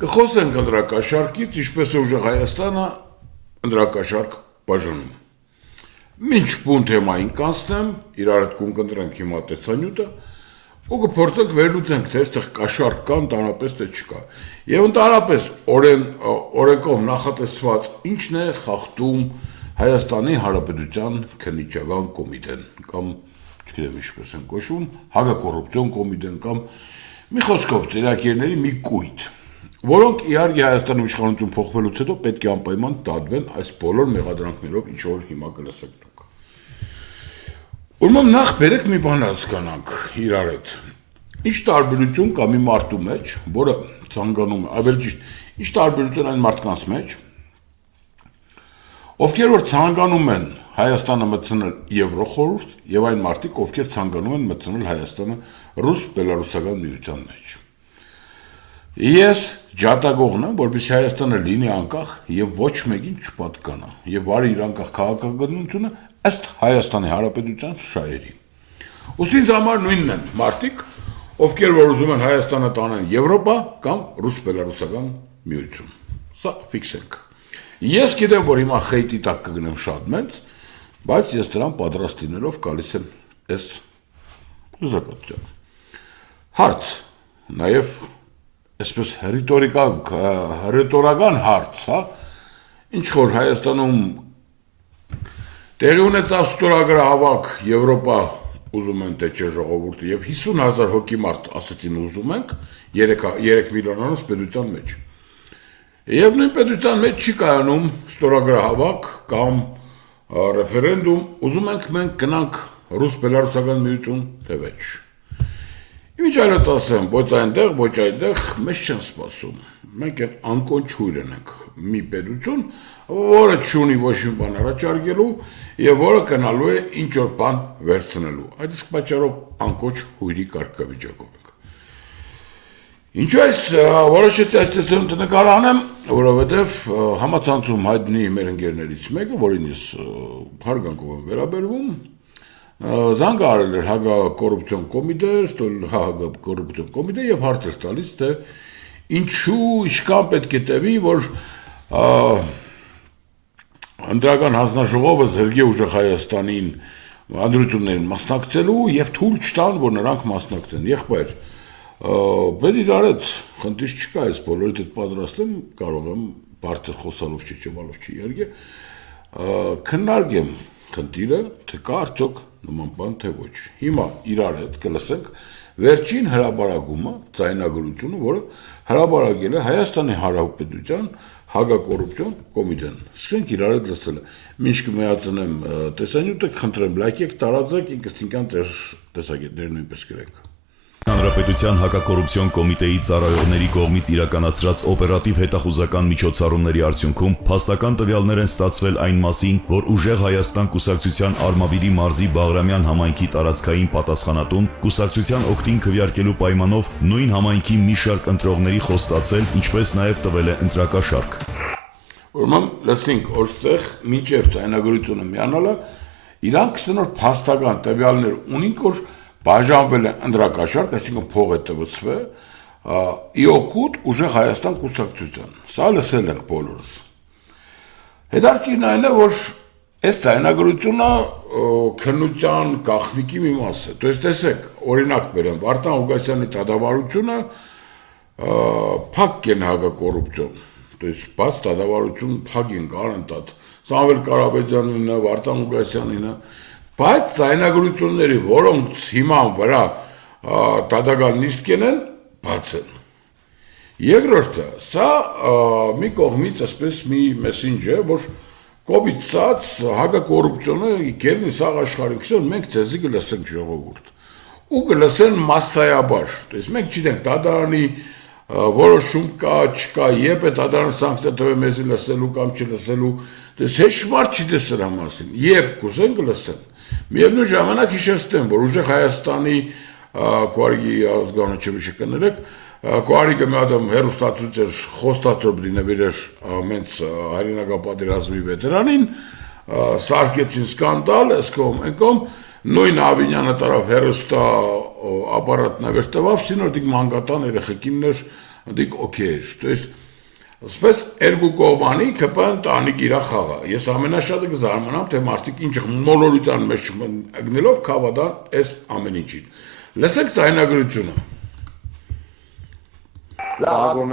Կխոսենք ընտրակաշարքից, ինչպես է ուժեղ Հայաստանը ընտրակաշարք բաժանում։ Մինչ բուն թեմային կանցնեմ, իրար հետ կընտրենք հիմա տեսանյութը, ու կփորձենք վերլուծենք, թե այստեղ կաշառք կա, ընդհանրապես թե չկա։ Եվ ընդհանրապես օրենքով նախատեսված ինչն է խախտում Հայաստանի Հանրապետության քննիչական կոմիտեն կամ չգիտեմ ինչպես են կոչվում, հակակոռուպցիոն կոմիտեն կամ մի խոսքով ծերակերների մի կույտ, որոնք իհարկե Հայաստանի իշխանություն փոխվելուց հետո պետք է անպայման դատվեն այս բոլոր մեղադրանքներով, ինչ որ հիմա կլսեք դուք։ Ուրեմն նախ բերեք մի բան հասկանանք իրար հետ։ Ինչ տարբերություն կա մի մարդու մեջ, որը ցանկանում է, ավելի ճիշտ, ինչ տարբերություն այն մարդկանց մեջ, ովքեր որ ցանկանում են Հայաստանը մտցնել Եվրոխորհուրդ եւ այն մարդիկ, ովքեր ցանկանում են մտցնել Հայաստանը ռուս-բելարուսական միության մեջ։ Ես ջատագողն եմ, որպեսզի Հայաստանը լինի անկախ եւ ոչ մեկին չպատկանա եւ բարի իր անկախ քաղաքականությունը ըստ Հայաստանի Հանրապետության շահերի։ Ուստի ինձ համար նույնն են մարդիկ, ովքեր որ ուզում են Հայաստանը տանեն Եվրոպա կամ ռուս-բելարուսական միություն։ Սա ֆիքսենք։ Ես գիտեմ, որ հիմա խեյտի տակ կգնեմ շատ մեծ, բայց ես դրան պատրաստ լինելով գալիս եմ այս ուզակացության։ Հարց, նաև այսպես հռետորական հարց, հա, ինչ որ Հայաստանում տեղի ունեցավ ստորագրահավաք Եվրոպա ուզում են թե չէ ժողովուրդը եւ 50,000 հոգի մարդ ասեցին ուզում ենք 3 միլիոնանոց պետության մեջ։ Եվ նույն պետության մեջ չի կայանում ստորագրահավաք կամ ռեֆերենդում, ուզում ենք մենք գնանք ռուս-բելարուսական միություն, թե ոչ։ Ինչ այլոց ասեմ, ոչ այնտեղ, ոչ այնտեղ, մեզ չեն սպասում։ Մենք անկոն չույր ենք մի պետություն, որը չունի ոչ մի բան առաջարկելու եւ որը կնալու է ինչ որ բան վերցնելու։ Այդ իսկ պատճառով անկոչ հույրի կարգավիճակով ենք։ Ինչու այս որոշեցի այս տեսանյութը նկարանեմ, որովհետև համացանցում հայտնի մեր ընկերներից մեկը, որին ես հարգանքով եմ վերաբերվում, զանգ արել էր հակակոռուպցիոն կոմիտե եւ հարց էր տալիս, թե ինչու ինչքան պետք է տևի, որ ընտրական հանձնաժողովը զրկի ուժեղ Հայաստանին անդրություններին մասնակցելու եւ թույլ չտան, որ նրանք մասնակցեն։ Եղբայր, բեր իրար հետ խնդիր չկա, այս բոլորիդ հետ պատրաստ եմ, կարող եմ բարձր խոսալով չճվալով չի իհարկե, քննարկեմ խնդիրը, թե կա արդյոք նման բան, թե ոչ։ Հիմա իրար հետ կլսենք վերջին հրապարակումը, ձայնագրությունը, որը հրապարակել է Հայաստանի Հանրապետության հակակոռուպցիոն կոմիտեն։ Սկսենք իրար հետ լսելը։ Մինչ կմիացնեմ տեսանյութը, խնդրեմ լայքեք, տարածեք, ինքնին տեսակետներ նույնպես գրեք։ Հանրապետության հակակոռուպցիոն կոմիտեի ծառայողների կողմից իրականացրած օպերատիվ հետախուզական միջոցառումների արդյունքում փաստական տվյալներ են ստացվել այն մասին, որ ուժեղ Հայաստան կուսակցության Արմավիրի մարզի Բաղրամյան համայնքի տարածքային պատասխանատուն կուսակցության օգտին քվեարկելու պայմանով նույն համայնքի մի շարք ընտրողների խոստացել, ինչպես նաև տվել է ընտրակաշառք։ Ուրեմն լսենք օրստեղ մինչև ձայնագրությունը միանալը իրանք կսնոր փաստական տվյալներ ունին, որ բաժանվել է ընտրակաշառք, այսինքն փող է տվցվել, ի օգուտ ուժեղ Հայաստան կուսակցության։ Սա լսել ենք բոլորս։ Հետաքրքիրն այն է, որ այս ձայնագրությունը քննության գաղտնիքի մի մաս է։ Դες տեսեք, օրինակ բերեմ, Վարդան Ղուկասյանի դատավարությունը փակ են հակակոռուպցիոն։ Դες բաց դատավարություն փակ են կարանտած։ Սամվել Կարապետյանինը, Վարդան Ղուկասյանինը, բայց ձայնագրությունների, որոնց հիման վրա դատական նիստ կենեն, բաց են։ Երկրորդը, սա մի կողմից այսպես մի մեսենջ է, որ կոպիծած հակակոռուպցիոնը եկելն սաղ աշխարհին քսեն, մենք ցեզի կլսենք ժողովուրդ։ Ու կլսեն մասսայաբար։ Դες մենք չգիտենք դատարանի որոշում կա, չկա, երբ է դատարանը սանկցիա տվել մեզի լսելու կամ չլսելու, դες հեշտմար չի սրա մասին, երբ կուզեն կլսեն։ Միևնույն ժամանակ հիշեցնեմ, որ ուժեղ Հայաստանի Կոարիգի ազգանունչի կներեք, Կոարիգը մի հատ հեռուստացույց էր խոստացող դինավիրեր մենց հայրենական պատերազմի վետերանին, սարքեցին սկանդալ, այս կողմ, այն կողմ, նույն Ավինյանը տարավ հեռուստա ապարատն է վերտվավ, սինորդիկ մանկատան երեխեքիններ Դիք օքեյ էր, то есть Սպես երկու կողմանի ԿՊ-ն տանիք իր խաղը։ Ես ամենաշատը կզարմանամ, թե մարդիկ ինչ մոլորության մեջ գնելով կավադան այս ամեն ինչին։ Լսեք ձայնագրությունը։ Լավ,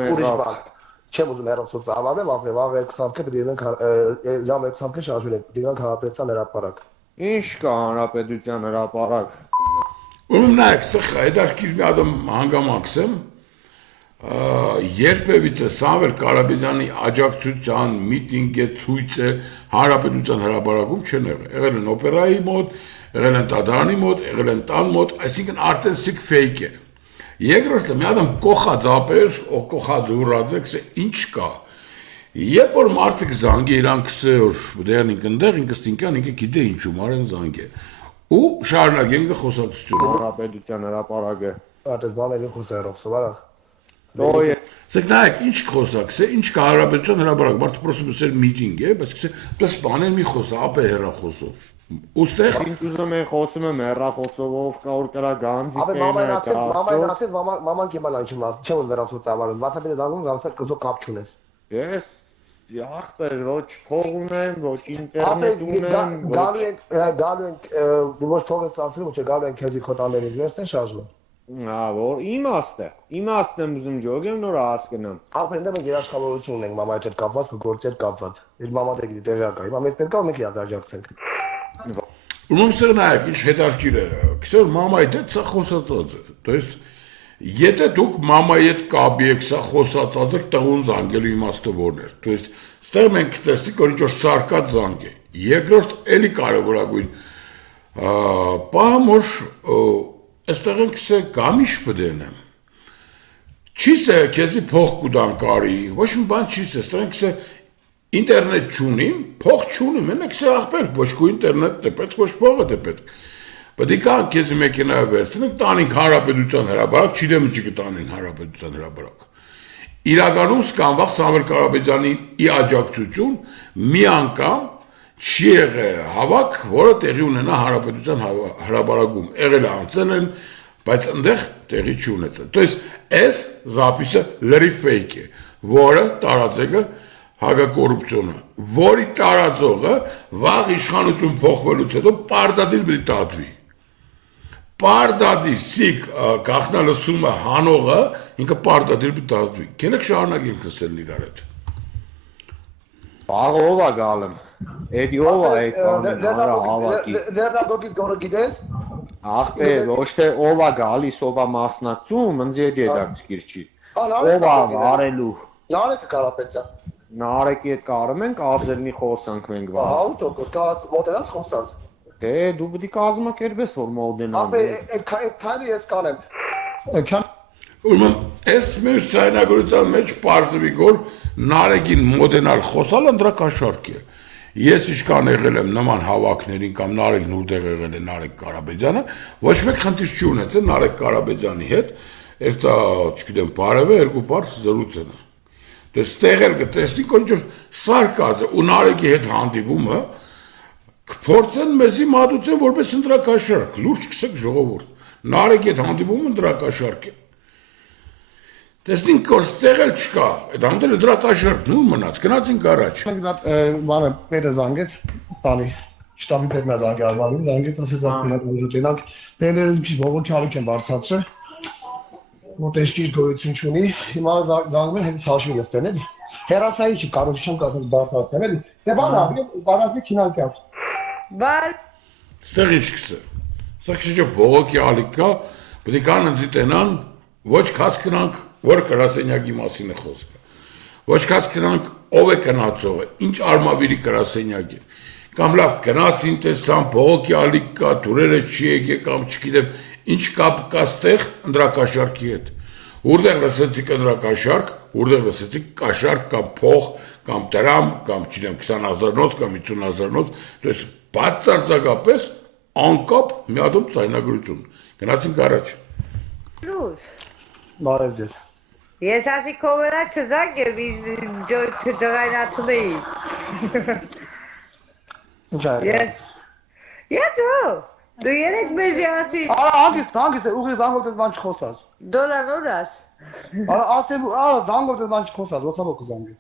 չեմ ուզում հեռացած ավարտեմ, վաղ 20-ը դիրանք լավ 20-ը շարժվել են, դիրանք հարաբերության հրապարակ։ Ինչ կա հանրապետության հրապարակ։ Ուրեմն նայեք, ստեղ հետաքրքիր մի հատ հանգամանքսեմ։ Երբևիցե Սամվել Կարապետյանի աջակցության միտինգ է ցույց է հանրապետության հրապարակում չեն եղել։ Եղել են օպերայի մոտ, եղել են Տադարանի մոտ, եղել են տան մոտ, այսինքն արդեն սիկ ֆեյք է։ Երկրորդը մի հատ կոխած ապեր, կոխած ուրած է, կսե ինչ կա։ Երբ որ մարդիկ զանգի իրանք կսե որ դերն ինքնտեղ ինքստինքան ինքը գիտե ինչու մարեն զանգ է։ Ու շարունակեն խոսակցությունը։ Հանրապետության հրապարակը։ Այդպես բաների խոսերով, սովորախ։ Դոյ Սեկնայեք, ինչ խոսակս է, ինչ կա հանրապետության հրապարակ, մարդը պրոստը բսեր միտինգ է, բայց կսե, պես բաներ մի խոսա, ապ է հեռախոսով։ Ուստեղ ինչ ուզում են խոսում եմ հեռախոսով, կա որ կրա գանձի Ապա մաման ասել, մաման կիմանա ինչու մաս, չեմ ուզում վերացուց ավարում, WhatsApp-ը դառնում, ասել կզո կապ չունես։ Ես ախպեր ոչ փող ունեմ, ոչ ինտերնետ ունեմ, գալու ենք ոչ փողը ծախսելու, ոչ գալու ենք քեզի խոտաների վերստեն շարժվում։ որ իմաստ եմ ուզում ջոգեմ նոր հասկանամ։ Ապա մենք երաշխավորություն ունենք մամայի հետ կապված, գործեր կապված։ Իր մաման դեպի տեղյակ է։ Հիմա մենք ներկա մենք աջակցենք։ Ուրեմն սերնայեք, ինչ հետաքրքիր է, քսեր մամայի հետ սա խոսածած է։ То есть եթե դուք մամայի հետ կապի եք, սա խոսածած եք, տղուն զանգելու իմաստը որն է։ То есть ստեղ մենք տեսնենք, որ ինչ որ սարկած զանգ է։ Երկրորդ էլի կարևորագույն պահը Այստեղ ենք սե գամիշ պդենեմ։ Չիս է, կեզի փող կուդան կարի, ոչ մի բան չիս է, այստեղ ենք սե ինտերնետ չունիմ, փող չունիմ, ենք սե աղպեր, ոչ կու ինտերնետ է պետք, ոչ փողը է պետք։ Պետք է կեզի մեկենայը վերցնենք, տանինք հանրապետության հրապարակ, չիդեմ ինչի կտանին հանրապետության հրապարակ։ Իրականում սկանվախ Սամվել Կարապետյանի ի աջակցություն մի անգամ չի եղել հավաք, որը տեղի ունենա հանրապետության հրապարակում։ Եղել անցել են, բայց այնտեղ տեղի չունեցել։ То есть այս զապիսը լրի ֆեյք է, որը տարածեկը հակակոռուպցիոնը, որի տարածողը վաղ իշխանություն փոխվելուց հետո պարտադիր պիտի դատվի։ Պարտադիր սիկ գախնալսումը հանողը ինքը պարտադիր պիտի դատվի։ Քենեք շարունակենք լսել իրար հետ։ Աղ ով է գալում։ Էդի ով է այդ բանը հավաքի։ Լեռնադոկից գորը գիտես։ Ախպեր, ոչ թե ով է գալիս, ով է մասնակցում, ինձ է դետակցիր չի։ Ով է արելու։ Նարեկը Կարապետյան։ Նարեկի հետ կարում ենք ազերնի խոսանք մենք վաղ։ Ահա ու կա մոդելած խոսած։ Դե դու պիտի կազմակերպես որ մոդենան։ Ապա այդ քանի ես կանեմ։ Այդքան Ուրեմն այս մեր սայնագրության մեջ պարզվի գոր նարեկին մոդենալ խոսալը ընդրակաշարք է։ Ես իշքան եղել եմ նման հավաքներին կամ Նարեկն ուտեղ եղել է Նարեկ Կարապետյանը, ոչ մեկ խնդիր չի ունեցել Նարեկ Կարապետյանի հետ, երբ չգիտեմ, բարևը երկու բար զրուցել։ Դες տեղեր կտեսնի ինչ որ սարկած է ու Նարեկի հետ հանդիպումը կփորձեն մեզի մատուցեն որպես ընդրակաշարք, լուրջ կսեք ժողովուրդ։ Նարեկի հետ հանդիպումը ընդրակաշարք է։ Տեսնենք որ ստեղել չկա, այդ հանդել ընդրակաշարքն ու մնաց, գնացինք առաջ։ Բանը պետը զանգեց, տանի, շտաբի պետն է զանգի արվանին, զանգեց ասեց ակնապոժութենանք, պետները ինչ ողոք չալիք են բարձացրը, որ տեսքի գոյություն չունի, հիմա զանգում են հետից հաշվի եստեն էլի, հերասայի չի կարոչիչան կասած բարձացեն էլի, դե բանը բարազի չինանք յավ։ Բալ Ստեղ ինչ կսե, ստեղ քիչ բողոքի ալիք կա, պետք է կան ընձի տենան, ոչ քաց կնանք որ գրասենյակի մասին է խոսքը։ Ոչ քաց կրանք ով է գնացողը, ինչ արմավիրի գրասենյակ է։ Կամ լավ գնացին տեսան բողոքի ալիք կա, դուրերը չի եկե կամ չգիտեմ, ինչ կապ կա ստեղ ընդրակաշարքի հետ։ Որտեղ լսեցիք ընդրակաշարք, որտեղ լսեցիք կաշարք կամ փող կամ դրամ կամ չգիտեմ 20000 նոց կամ 50000 նոց, то есть բացարձակապես անկապ մի հատ ցայնագրություն։ Գնացինք առաջ։ Լուր Բարև ձեզ։ Ես ասի քո վրա չզանգեմ, չջղայնացում էի։ Ինչ է։ Ես դու երեք մեզի ասի։ Ահա, հանգիստ է, ուղի զանգով դες բան չխոսած։ Դոլան օրաս։ ասեմ, զանգով դու ինչ խոսած, ո՞նց կզանգի։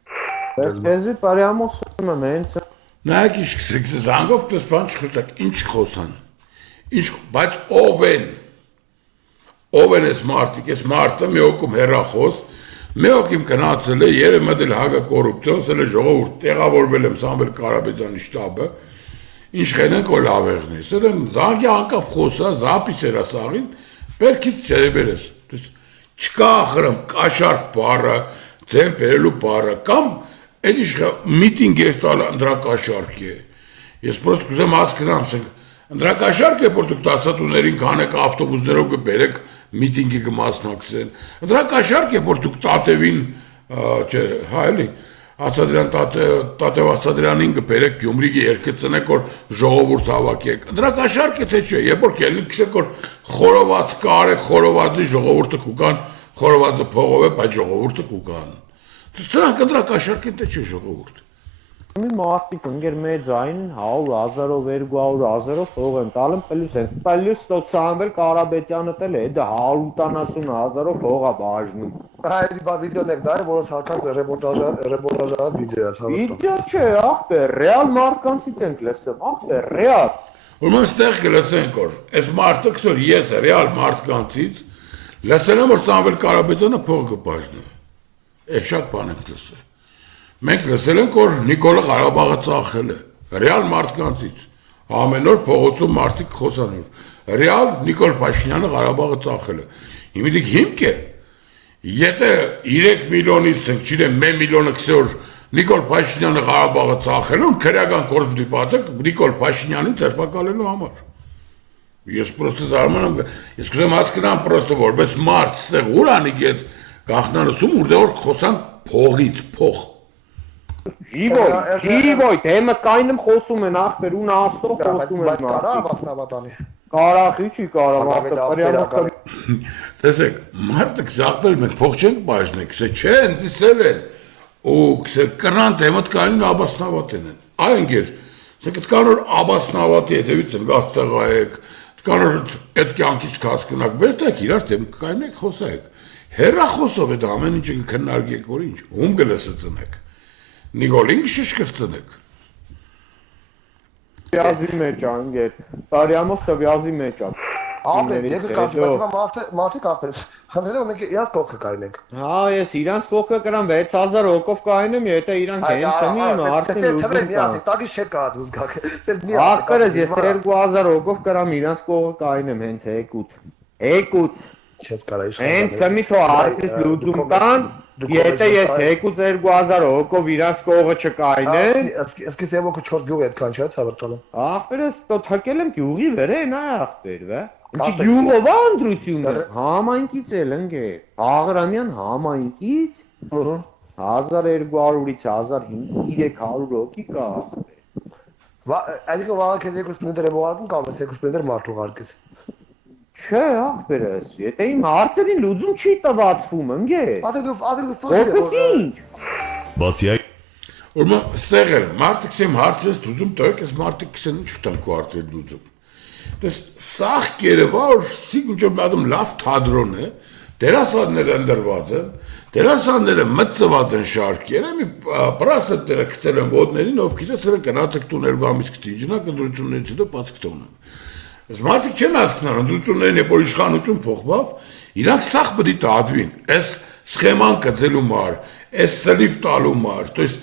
Էսի պարյամոս եմ հենց։ Նայեք ինչ զանգով դες բան չխոսակ, ինչ խոսան։ Ինչ, բայց ով են էս մարդիկ, էս մարդը մի օկում հեռախոս, մի օկիմ գնացել է, երևի մտել հակակոռուպցիոն, սել է ժողովուրդ, տեղավորվել եմ Սամվել Կարապետյանի շտաբը, ինչ են կոլավերնի, սել եմ զանգի անկապ խոսա, զապիս էր ասաղին, պերքից չերեբերես, չկա ախրմ կաշարկ բառը, ձեն բերելու բառը, կամ այդ իշխա միտինգ էր տալ ընդրակաշարքի է, ես պրոստ կուզեմ հասկնամ, ընդրակաշարք է, որ դուք դասատուներին կանեք ավտոբուսներով կբերեք միտինգի կմասնակցեն, ընդրակաշարք է, որ դուք տատևին, հա էլի, Տատև Ասադրյանին կբերեք Գյումրիի երկծնեք, որ ժողովուրդ հավաքեք, ընդրակաշարք է թե չէ, երբ որ կելին կսեք, որ խորոված կարեք, խորովածի ժողովուրդը կուկան, խորովածը փողով է, բայց ժողովուրդը կուկան, սրանք ընդրակաշարք են թե չէ ժողովուրդ։ Մի մարդիկ ընկեր մեծ այն 100,000-ով 200,000-ով փող են տալում պլյուս Սամվել Կարապետյանը տել է դա 180,000-ով փողա բաժնում։ Այդ վիդեոն եք դար, որոնց հարկած ռեպորտաժը վիդեո է։ Վիդեո չէ, ախպեր, ռեալ մարդկանցից ենք լսում, ախպեր, ռեալ։ Ուրեմն ստեղ կլսենք, որ այս մարդը քսոր ես ռեալ մարդկանցից լսել եմ, որ Սամվել Կարապետյանը փող կբաժնի։ Շատ բան ենք լսել։ Մենք լսել ենք, որ Նիկոլը Ղարաբաղը ծախել է, ռեալ մարդկանցից, ամեն օր փողոցում մարդիկ խոսանոր, ռեալ Նիկոլ Փաշինյանը Ղարաբաղը ծախել է, հիմիդիկ հիմք է, եթե 3 միլիոնից ենք, չիրեմ 1 միլիոնը քսոր Նիկոլ Փաշինյանը Ղարաբաղը ծախելուն, քրեական կորձ դիպացեք Նիկոլ Փաշինյանին ձերբակալելու համար։ Ես պրոստը զարմանամ, ես կուզեմ հասկնամ պրոստը, որպես մարդ ստեղ ուր անիք էդ գախնանսում, ուրդեղ որ խոսան փողից, փող։ Ժիվոյ, դեմը կայնում խոսում են ախպեր ու նաստող խոսում են մարդիկ։ Կարախի չի կարող, տեսեք, մարդը կզաղբեր մենք փող չենք բաժնենք, կսե չէ, ընձիսել են, ու կսե կրան դեմըտ կայնում աբասնավատ են։ Այն գեր, սեկ տկանոր աբասնավատի հետևից են գաստեղայեք, տկանոր էդ կյանքից կասկնակ, վերտեք իրար դեմ կայնում եք խոսայեք, հեռախոսով էդ ամեն ինչը կքննարգեք, որ ինչ, ում կլսծնեք, Նիկոլին կշշկրծնեք։ Վյազի մեջ անգեր, Սարյամով վյազի մեջ ան։ Ապեր, եթե կաշպետվա մարդիկ ապեր, խնդրել մենք իրաց կողքը կայնենք։ Հա, ես իրանց կողքը կրամ 6,000 հոգով կայնեմ, եթե իրանք հենց չմի արդեն լուծում կան։ Տագի չեք կա դուս գաք։ Ախպերս ես 2,000 հոգով կրամ իրանց կողքը կայնեմ հենց եկուտ։ Չես կարա իշ։ Հենց կմի թո արդեն լուծում կան, եթե ես 2,000 հոգով իրանց կողքը չկայնեմ։ Ըսկիս ևոքը 4 գյուղ այդքան չէ, ցավրտալը։ Ախպերս տո թակել եմ գյուղի վրեն, այ ախպեր, վա։ Ինչ գյուղով անդրությունը։ Համայնքից էլ ընկեր։ Աղրամյան համայնքից 1200-ից 1500 հոգի կա ախպեր։ Այսինքն վաղը քեզ 2 մետր է ուղարկում կամ 2 մետր մարդ ուղարկես։ Չէ, ախպերս, եթե իմ հարցերին լուծում չի տվածվում, ընկեր։ Բացի այդ Ուրեմն ստեղ էր, մարդիկ սեմ հարցես լուծում տակ, ես մարդիկ կսեն ինչ կտան քո հարցեր լուծում։ Դες սաղ կերևա, որ սիկ ինչ-որ մատում լավ թադրոն է, դերասանները ընդրված են, դերասանները մտծված են շարքերը, մի պրաստները կտել են ոտներին, ովքիր է սրը կնացեք տուներգու ամիս կտինջնակ, ընդրություններից հետո պաց կտոնեն։ Ես մարդիկ չեն ասկնան, ընդրություններին է, որ իշխանություն փոխվավ, իրանք սաղ բդի տադվին, ես սխեման կծելու մար, ես սլիվ տալու մար, то есть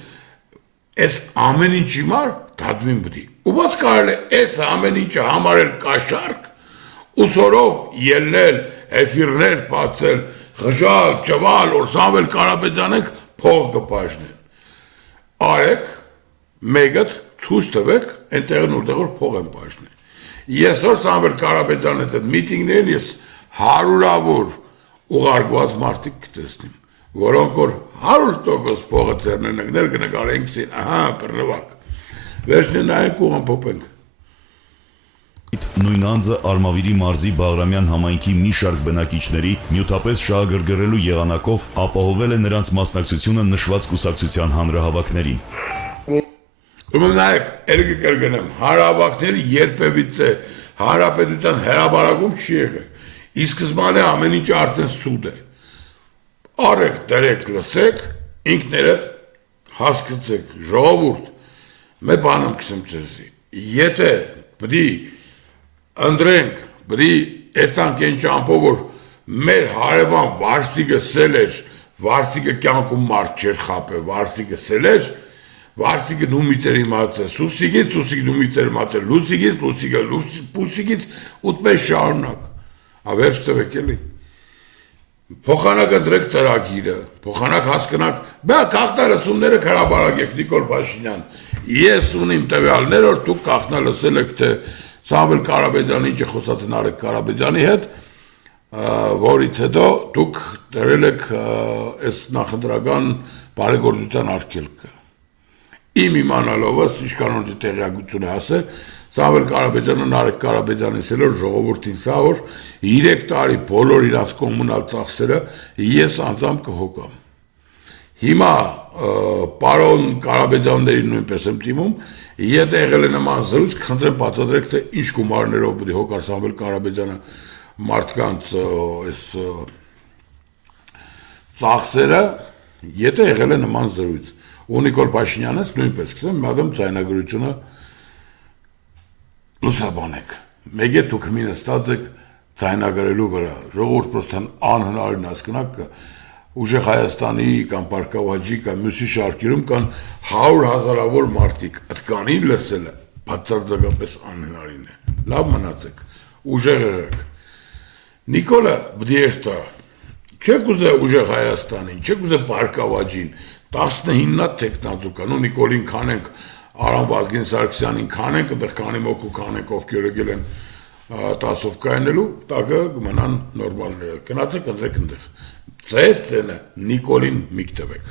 ես ամեն ինչի մար տադվին բդի։ Ու ված կարել է ես ամեն ինչը համարել կաշարք, ուսորով ելնել, էֆիրներ պացել, խժալ, ճվալ, որ Սամվել Կարապետյանենք փող կպաշնեն։ Արեք, մեկըտ ցույց տվեք, այնտեղն ուրտեղ որ փող են պաշնեն։ Ես որ Սամվել Կարապետյանը այդ միտինգներին ես հարյուրավոր ուղարկված մարդիկ կտեսնիմ, որոնք որ 100% փողը ծերնեն կնկարենք սին, ահա, պրլվակ, վերջնին նայենք ու ամփոփենք։ Նույն անձը Արմավիրի մարզի Բաղրամյան համայնքի մի շարք բնակիչների նյութապես շահագրգռելու եղանակով ապահովել է նրանց մասնակցությունը նշված կուսակցության հանրահավաքներին։ Ուրեմն նայեք, երգի կրգնեմ, հանրահավաքները երբևից է հանրապետության հրաբարակում չի եղել, ի սկզբանե ամեն ինչ արդեն սուտ է։ Արեք, դերեք, լսեք, ինքներդ հասկացեք, ժողովուրդ, մի բան եմ կսեմ ձեզի, եթե բդի ընդրենք, բդի էտանք են ճամպով, որ մեր հարևան վարսիկը սել էր, վարսիկը կյանքում մարդ չեր խապե, վարսիկը սել էր, վարսիկը նումիտեր իմացը, սուսիկից նումիտեր իմացը, լուսիկից ուտմես շարունակ, ավերջ տվեք էլի, փոխանակը դրեք ծրագիրը, փոխանակ հասկնակ, բա կախնալսումները կրաբարագեք, Նիկոլ Փաշինյան, ես ունիմ տվյալներ, որ դուք կախնալսել եք, թե Սամվել Կարապետյանի, ինչը խոսած են Արեգ Կարապետյանի հետ, որից հետո դուք դրել եք այս նախընտրական բարեգործության արգելքը։ Իմ իմանալովս, ինչքան որ տեղյակություն է ասել, Սամվել Կարապետյանը Արեգ Կարապետյանի սելով ժողովրդին սա, որ 3 տարի բոլոր իրաց կոմունալ ծախսերը ես անձամբ կհոգամ։ Հիմա պարոն Կարապետյանների նույնպես եմ դիմում, եթե եղել է նման զրույց, խնդրեմ բացատրեք, թե ինչ գումարներով պետք է հոգար Սամվել Կարապետյանը մարդկանց այս ծախսերը, եթե եղել է նման զրույց։ Ու Նիկոլ Փաշինյանից նույնպես կսեմ, մադամ ձայնագրությունը լուսաբանեք։ Մեկ է դուք մի նստած եք ձայնագրելու վրա, ժողովուրդ պրոստան անհնարին հասկնակ կա, ուժեղ Հայաստանի կամ Պարկավաջի կամ մյուսի շարքերում կան 100,000-ավոր մարդիկ, ատկանին լսելը բացարձակապես անհնարին է։ Լավ մնացեք, ուժեղ եղեք։ Նիկոլը բդիերտա, չեք ուզե ուժեղ Հայաստանին, չեք ուզե Պարկավաջին, 19-ա տեխնազուկան, ու Նիկոլին կանենք, Արամ Վազգեն Սարգսյանին կանենք, ընդեղ կանի մոքու կանենք, ովքեր եկել են 10-ով կայանելու, տակը գմանան նորմալները, կնացեք ընդրեք ընդեղ, ձեր ծենը Նիկոլին միք տվեք։